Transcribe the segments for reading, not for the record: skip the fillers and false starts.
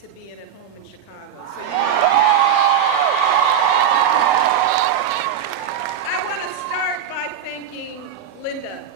to being at home in Chicago. So I want to start by thanking Linda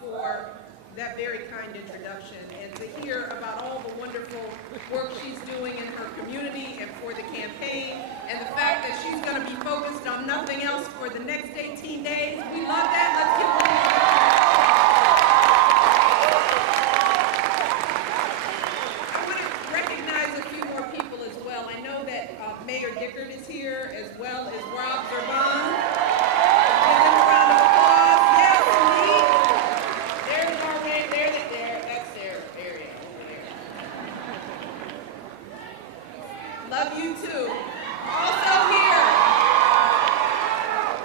for that very kind introduction, and to hear about all the wonderful work she's doing in her community and for the campaign, and the fact that she's going to be focused on nothing else for the next 18 days. We love that. Let's give her a I want to recognize a few more people as well. I know that Mayor Dickert is here, as well as Rob Zerban. Give them a round of applause. Yes, indeed. There's already, there, that's their area over there. Love you too. Also here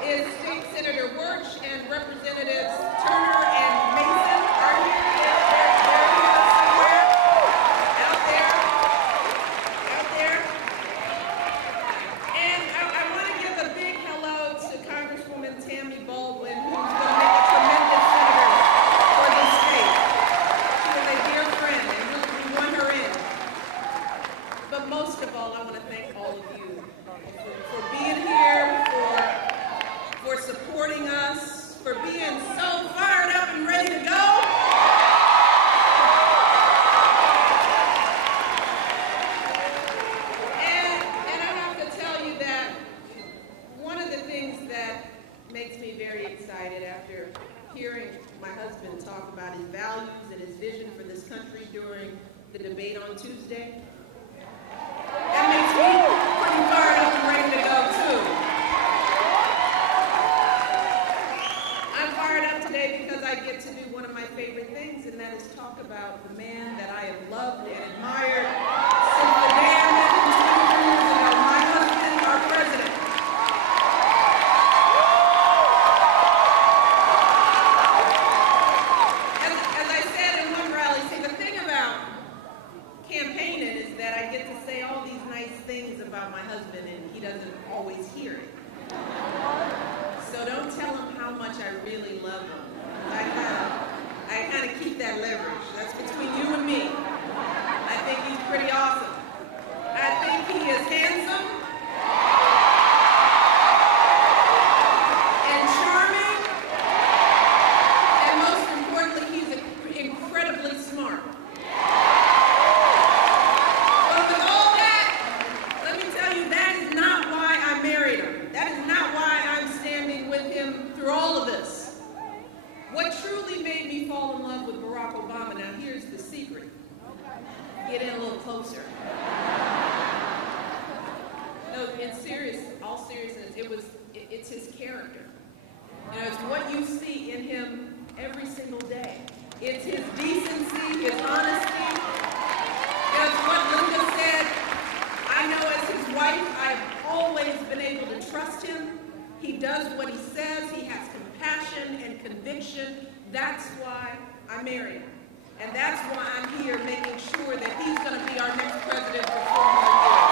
is State Senator Wirch and Representatives Turner and Mason are here. They're here somewhere. Out there. And I want to give a big hello to Congresswoman Tammy Baldwin, who's going to make a tremendous senator for this state. She is a dear friend, and we want her in. But most of all, I want to thank all of you for being here, for supporting us, for being so fired up and ready to go. And I have to tell you that one of the things that makes me very excited after hearing my husband talk about his values and his vision for this country during the debate on Tuesday, that makes me pretty fired up and ready to go too. I'm fired up today because I get to do one of my favorite things, and that is talk about the man that I have loved and admired since the day I met him 23 years ago, my husband, our president. As I said in one rally, see, the thing about campaigning is that I get to say all these nice things about my husband, and he doesn't always hear it. So don't tell him how much I really love him. I kind of keep that leverage. That's between you and me. I think he's pretty awesome. I think he is handsome and charming, and most importantly, he's incredibly smart. But with all that, let me tell you, that is not why I married him. That is not why I'm standing with him through all of this. What truly made me fall in love with Barack Obama, now here's the secret. Get in a little closer. No, all seriousness, it's his character. You know, it's what you see in him every single day. It's his decency, his honesty. It's what Linda said. I know as his wife, I've always been able to trust him. He does what he says. He has compassion and conviction. That's why I married him. And that's why I'm here making sure that he's going to be our next president for 4 more years.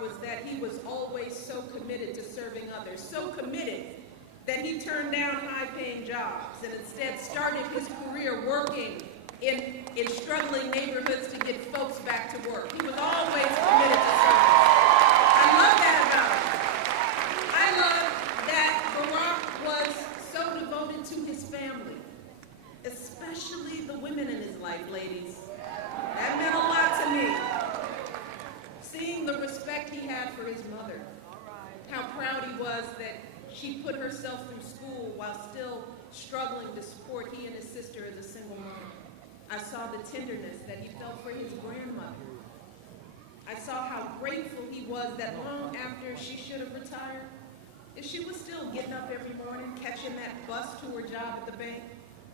Was that he was always so committed to serving others, so committed that he turned down high-paying jobs and instead started his career working in struggling neighborhoods to get folks back to work. He was always committed to service. I love that about him. I love that Barack was so devoted to his family, especially the women in his life, ladies. That meant a lot to me. Seeing the respect he had for his mother, how proud he was that she put herself through school while still struggling to support he and his sister as a single mother. I saw the tenderness that he felt for his grandmother. I saw how grateful he was that long after she should have retired, that she was still getting up every morning, catching that bus to her job at the bank,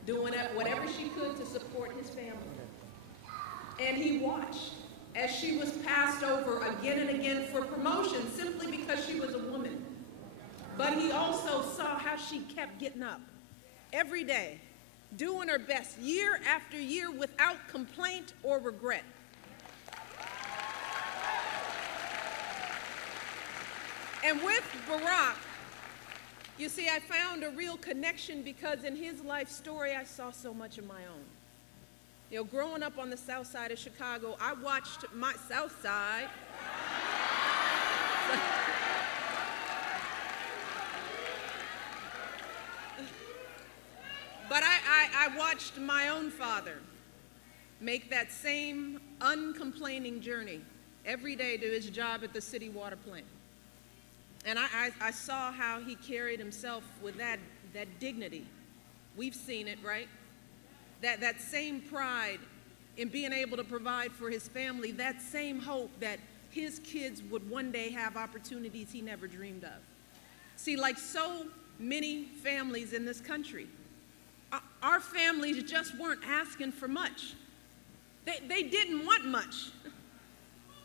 doing whatever she could to support his family. And he watched as she was passed over again and again for promotion simply because she was a woman. But he also saw how she kept getting up every day, doing her best year after year without complaint or regret. And with Barack, you see, I found a real connection because in his life story, I saw so much of my own. You know, growing up on the south side of Chicago, I watched my south side. But I watched my own father make that same uncomplaining journey every day to his job at the city water plant. And I saw how he carried himself with that dignity. We've seen it, right? That same pride in being able to provide for his family, that same hope that his kids would one day have opportunities he never dreamed of. See, like so many families in this country, our families just weren't asking for much. They didn't want much.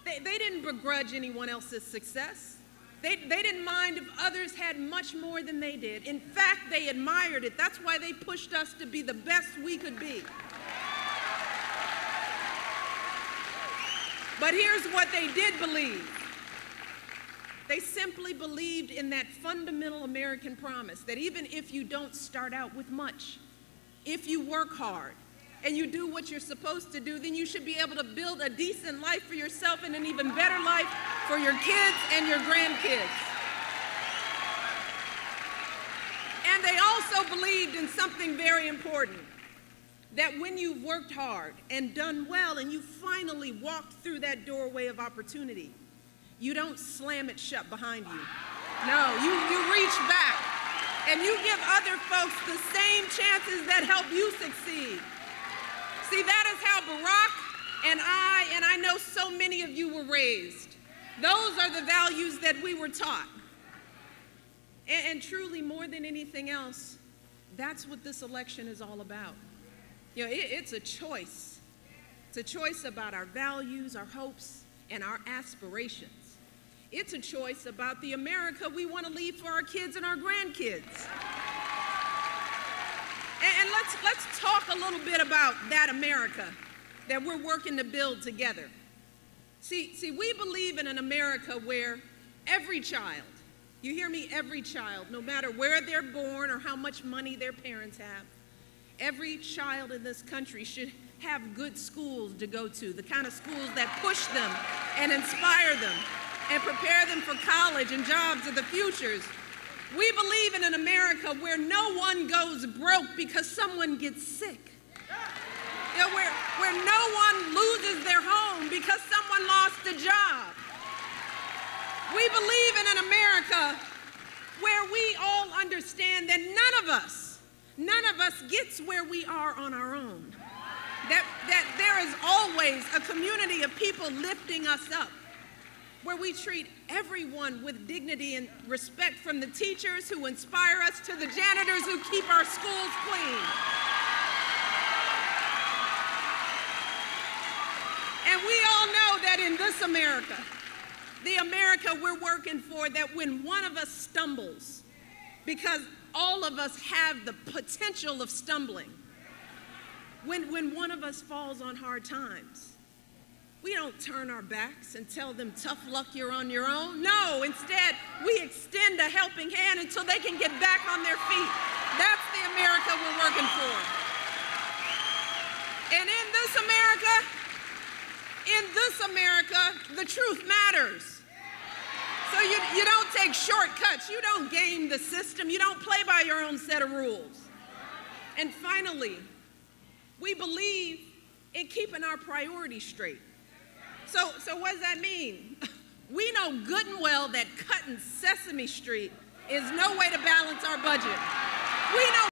They didn't begrudge anyone else's success. They didn't mind if others had much more than they did. In fact, they admired it. That's why they pushed us to be the best we could be. But here's what they did believe. They simply believed in that fundamental American promise that even if you don't start out with much, if you work hard and you do what you're supposed to do, then you should be able to build a decent life for yourself and an even better life for your kids and your grandkids. And they also believed in something very important, that when you've worked hard and done well and you finally walked through that doorway of opportunity, you don't slam it shut behind you. No, you reach back and you give other folks the same chances that help you succeed. See, that is how Barack and I know so many of you were raised. Those are the values that we were taught. And truly, more than anything else, that's what this election is all about. You know, it's a choice. It's a choice about our values, our hopes, and our aspirations. It's a choice about the America we want to leave for our kids and our grandkids. And let's talk a little bit about that America that we're working to build together. See, we believe in an America where every child, you hear me, every child, no matter where they're born or how much money their parents have, every child in this country should have good schools to go to, the kind of schools that push them and inspire them and prepare them for college and jobs of the futures. We believe in an America where no one goes broke because someone gets sick. You know, where no one loses their home because someone lost a job. We believe in an America where we all understand that none of us gets where we are on our own. That there is always a community of people lifting us up, where we treat everyone with dignity and respect, from the teachers who inspire us to the janitors who keep our schools clean. And we all know that in this America, the America we're working for, that when one of us stumbles, because all of us have the potential of stumbling, when one of us falls on hard times, we don't turn our backs and tell them, tough luck, you're on your own. No, instead, we extend a helping hand until they can get back on their feet. That's the America we're working for. And in this America, the truth matters. So you don't take shortcuts. You don't game the system. You don't play by your own set of rules. And finally, we believe in keeping our priorities straight. So what does that mean? We know good and well that cutting Sesame Street is no way to balance our budget. We know